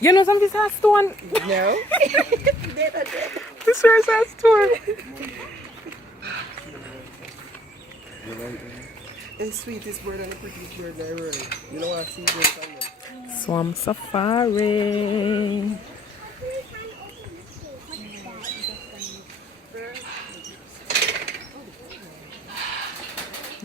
You know something has stone? No. This yours has stone. The sweetest bird and the prettiest bird in the world. You know what I see birds from them? Swamp safari.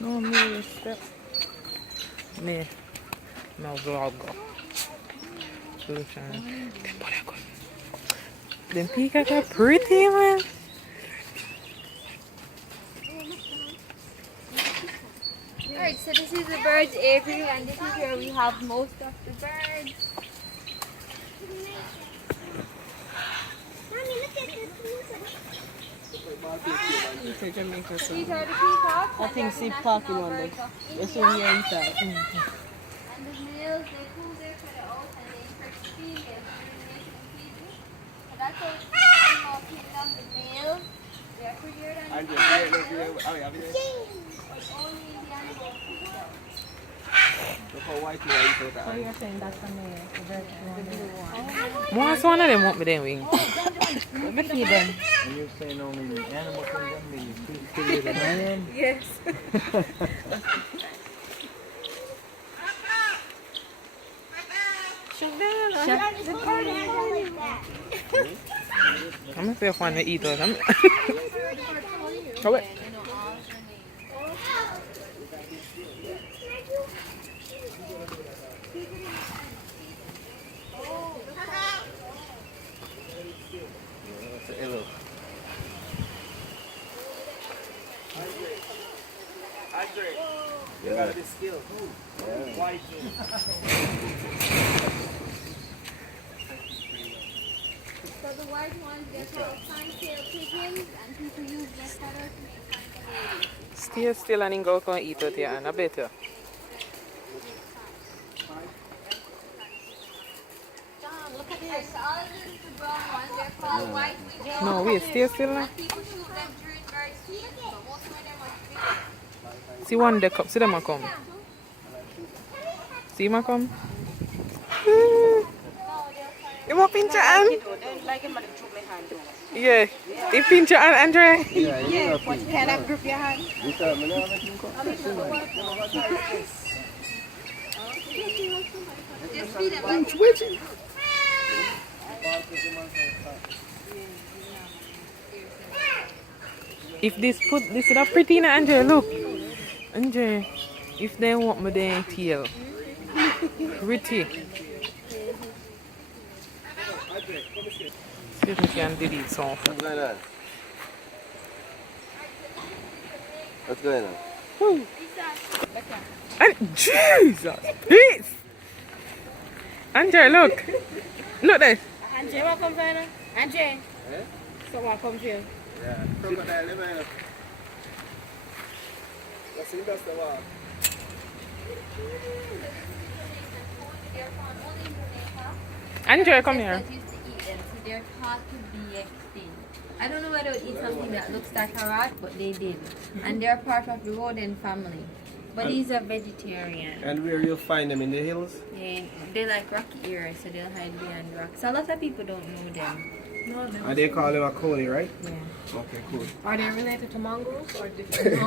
No, me step. Me. No vlog. Solution. Them peacocks are pretty, man. Alright, so this is the birds aviary and this is where we have most of the birds. Okay, Jamaica. So These are the peacocks. I think see parking one day. That's what we are inside. And the males, they pull their feather out and they impress the females during mating and feeding. So that's how it's in animal kingdom, the males, they are prettier than the females. But only in the animal kingdom. Look how white you are. So you're saying that's the male, the bird one. Most one of them won't be them wing. Let me feed them. And you're saying only the animal kingdom, you create an island? Yes. I'm gonna see if one to eat those. Go away. That's an illo. Andre, you gotta be skilled. White. So the white ones, they're called fine-tailed pigeons and people use their feathers to make fine clothes. Stay still and go and eat it here, and I bet you. And the others, the brown ones, they're called white-winged No, wait, stay still now. and people shoot them during bird season, but most of them are big. See one day come, see them a come. See them a come. You want pinch your hand? Yeah. You pinch your hand, Andre? Yeah, Can I grip your hand? you thought me now making Just feed them like If this put this is a pretty in Andre, look. Andre, if they want me their tail. Pretty. See if we can delete some of it. What's going on? What's going on? And Jesus, peace. Andre, look. Look there. Andre, what comes here? Andre. Someone comes here. Yeah, crocodile, man. That's the best of all. Andre, come here. Used to eat them, so they're thought to be extinct. I don't know whether they eat something that looks like a rat, but they did. And they're part of the rodent family. But these are vegetarian. And where you'll find them in the hills? They like rocky areas, so they'll hide behind rocks. A lot of people don't know them. And they call them a collie, right? Yeah. Okay, cool. Are they related to mongoose or different?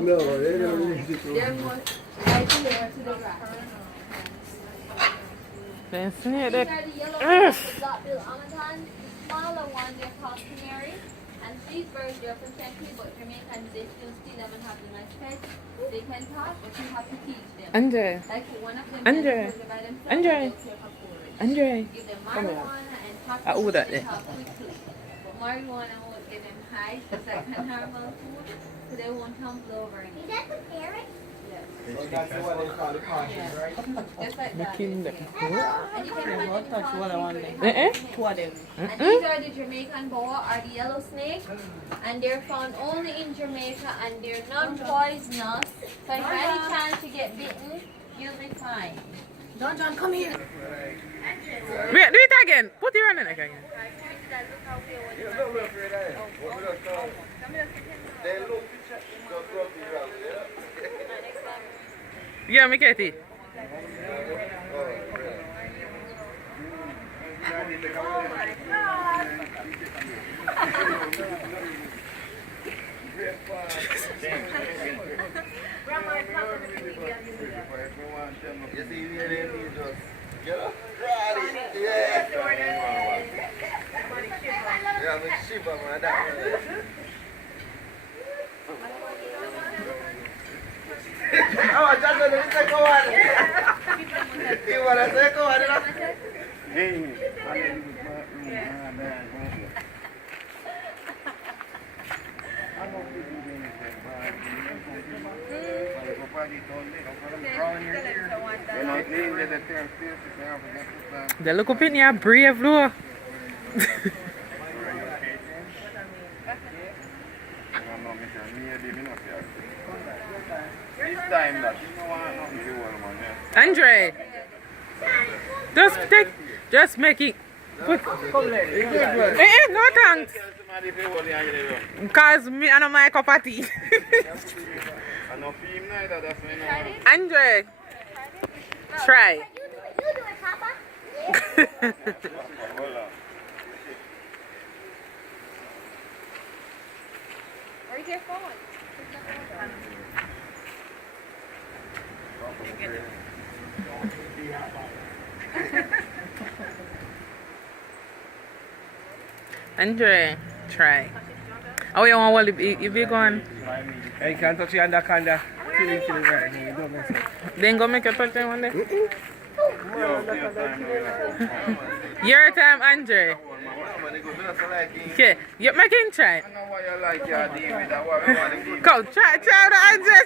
No, they don't really do They're more like similar to the rat. Then see These that. are the yellow ones, the black-billed Amazon. The smaller ones, they're called canaries. And these birds, they're protected, but Jamaicans, they still see them and have them as pets. They can talk, but you have to teach them. Andre, Like one of them, Andre. they'll go by themselves, Andre. they'll take a forage. Andre. Give them Come here. marijuana and talk I ordered to it. them quickly. But marijuana won't give them high, just like a normal food, so they won't tumble over anything. Is that the parrot? Yes. So that's what they call the caution, right? Just like that. Making them. And you can find them in touch palm one trees one where day. they have Eh? them. Two of them. And these are the Jamaican boa or the yellow snake, and they're found only in Jamaica and they're non-poisonous. So if any chance you get bitten, you'll be fine. Don John, come here. Wait, do it again. Put your hand in again. Look how cute. You're not afraid of it. What we just call it? Come here, Yeah, me get it. You see, you just get up. Yeah. Yeah, I'm a shiver, man. Oh, just a little second one. You want a second one, you know? They look up in here brave, look. Andre, just make it. No thanks. Because me, I don't my cup of tea. Andre, try. You do it, Papa. Where's your phone? Andre, try. Oh, you want to if you going? Hey, you can't touch your anaconda. Kill it right now. Don't mess up. Then go make a touch them one day. Your time, Andre. Okay, you make him try. Go, try the Andre.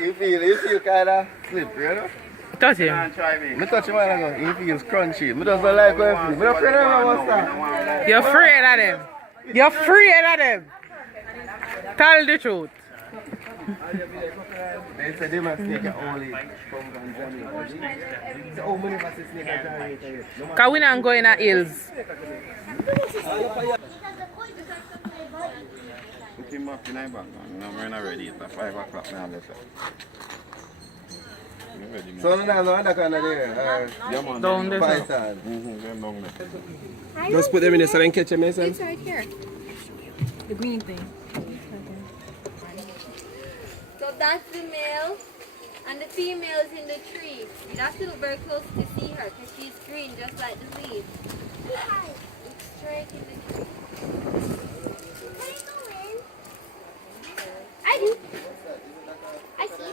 You feel kind of slippery, you know? Touch him. I touch him while ago. He feels crunchy. I just don't like how it feels. I'm afraid of what's that. You're afraid of them. You're afraid of them. Tell the truth. They say they must take it only from Tanzania. So how many of us is snake at Tanzania? Because we're not going to hills. I'm not ready. It's 5 o'clock now. So now no anaconda there. Down there. Python. Just put them in the sun and catch them, Mason. It's right here. The green thing. So that's the male, and the female is in the tree. You have to look very close to see her because she's green, just like the leaves. Look straight in the tree. I do. I see.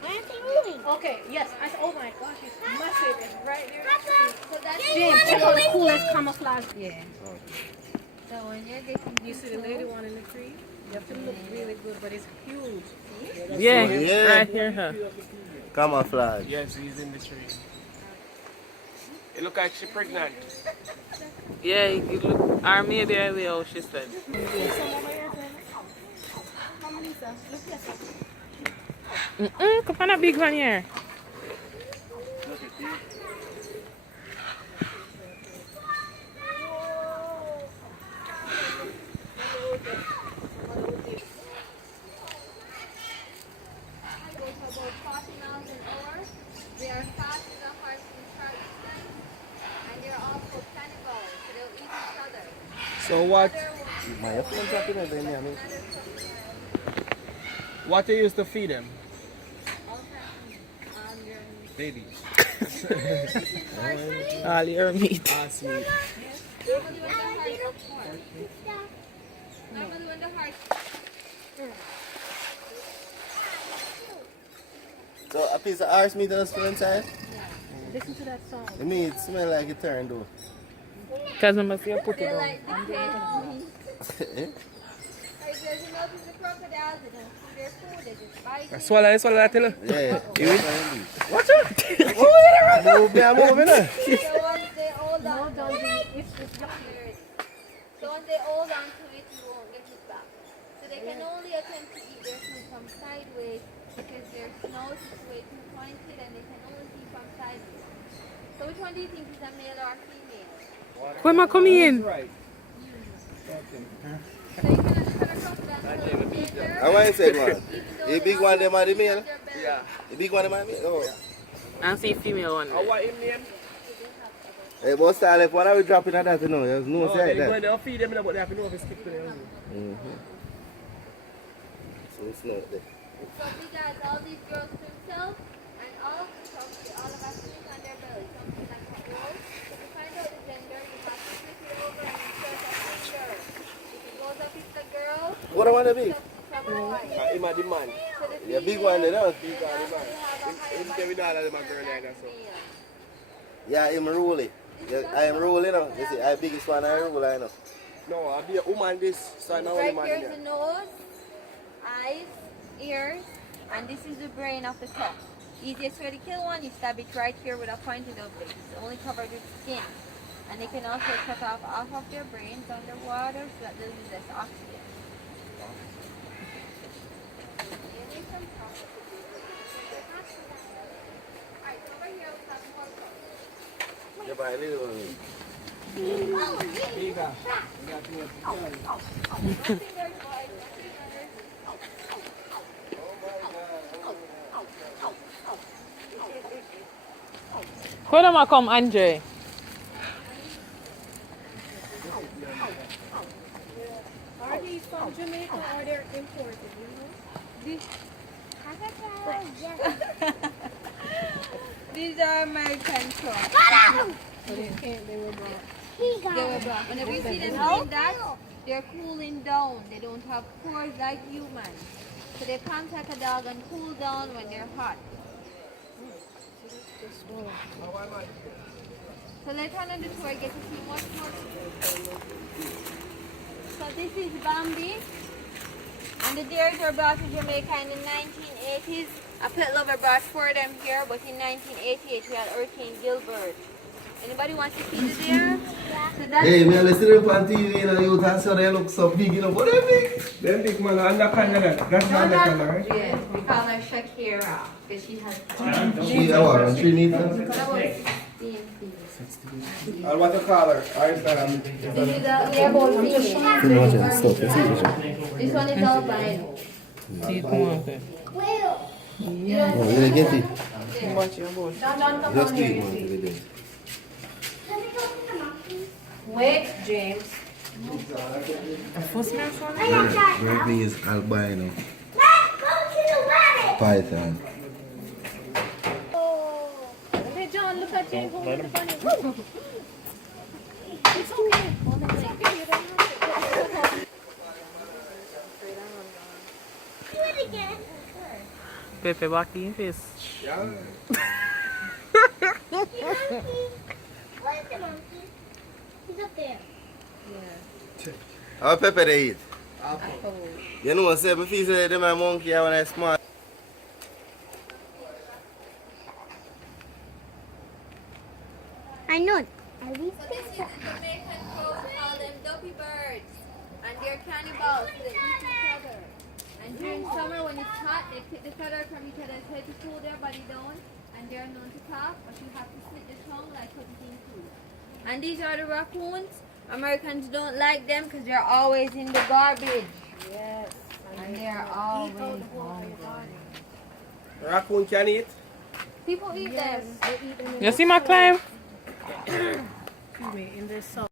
Why aren't they moving? Okay, yes. Oh my gosh, it's massive. It's right near the Papa, tree. So that's James, James, check out the coolest camouflage. Yeah. so when you're getting You see the lady one in the tree? You have to look really good, but it's huge. Yeah, Yeah. right here. Huh? Camouflage. Yes, he's in the tree. It look like she's pregnant. Yeah, you look, or maybe I will, she said. Come on, a big one here. about 40 miles an hour. They are fast as a horse in short distance, and they're also cannibals, so they'll eat each other. So what? Another couple, What you used to feed them? all kinds of your Babies. All your meat. Ask me. normally when the horse, normally when the horse So a piece of horse meat does go inside? Listen to that song. The meat smell like it turned though. Because I must have put it they down. like to take. Like there's a lot of the crocodiles, they don't see their food, they just bite it. Swallow that till yeah. Watch out! Move me, I'm moving now. So once they hold on to it, so once they hold on to it, you won't get it back. So they can only attempt to eat their food from sideways because their snout is way too pointed and they can only see from sideways. So which one do you think is a male or female? When am I coming in? Right. So you can cut across I want to say one. The big one, them are the male. Yeah. The big one, them are the male. Oh. And see female one. I want him name. Hey, but style, if one are we dropping at that, you know, there's no No, say they like that. go feed them, but they have to know if it's skip to them. So it's not there. So we got all these girls to themselves, and all of us sleep on their belly, something like a roll. So to find out the gender, you have to flip it over and insert a finger. If it goes up, it's the girl. What I want to be? It's a boy. Him a the man. So the Yeah, big one, they don't. Big guy, the man. Him tell me that I'm a girl like that, so. Yeah, I'm ruling. Yeah, I am ruling, you know. You see, I biggest one, I rule, I know. No, I'll be a woman this, so I know the Right man here's here. the nose, eyes, ears, and this is the brain of the top. Easiest way to kill one, you stab it right here with a pointed object. It's only covered with skin. And they can also cut off half of their brains underwater so that they'll use less oxygen. Alright, so over here we have more colors. Yeah, but I little one. Bigger. When am I come, Andre? Are these from Jamaica or they're imported? You know? These are American trucks. So they can't. They were brought. They were black. Whenever you see them doing that, they're cooling down. They don't have pores like humans. So they pant like a dog and cool down when they're hot. So later on in the tour, you get to see much more. So this is Bambi. And the deers were brought to Jamaica in the 1980s. A pet lover brought 4 of them here, but in 1988 we had Hurricane Gilbert. Anybody want to see the deer? So that's Hey, me listen to on TV, you know, you can say they look so big, you know, but they big. Them big man, anaconda, that's anaconda, right? yes, we call her Shakira because she has She, what, 3 meters? And what you call her? I understand. They're both female. This one is albino. See, come on, okay. Oh, you get it? Watch your bush. Just do it, man, you do it. Wait, James. The first man one? Your thing is albino. Python. Hey, John, look at James holding the bunny. It's okay. It's okay. You don't have to. Do it again. Pepe back in face. Yeah. The monkey. Where's the monkey? He's up there. How pepper they eat? You know what, say, if you say them a monkey, I want to smart. I know. So this is the Jamaican crows, we call them dopey birds. And they're cannibals, so they eat each other. And during summer when it's hot, they pick the feather from each other's head to cool their body down. And they're known to cough, but you have to slit the tongue like cutting in food. And these are the raccoons. Americans don't like them because they're always in the garbage. Yes. And they're always hungry. Raccoon can eat? People eat them. They eat them in You see my climb? excuse me, in their salt.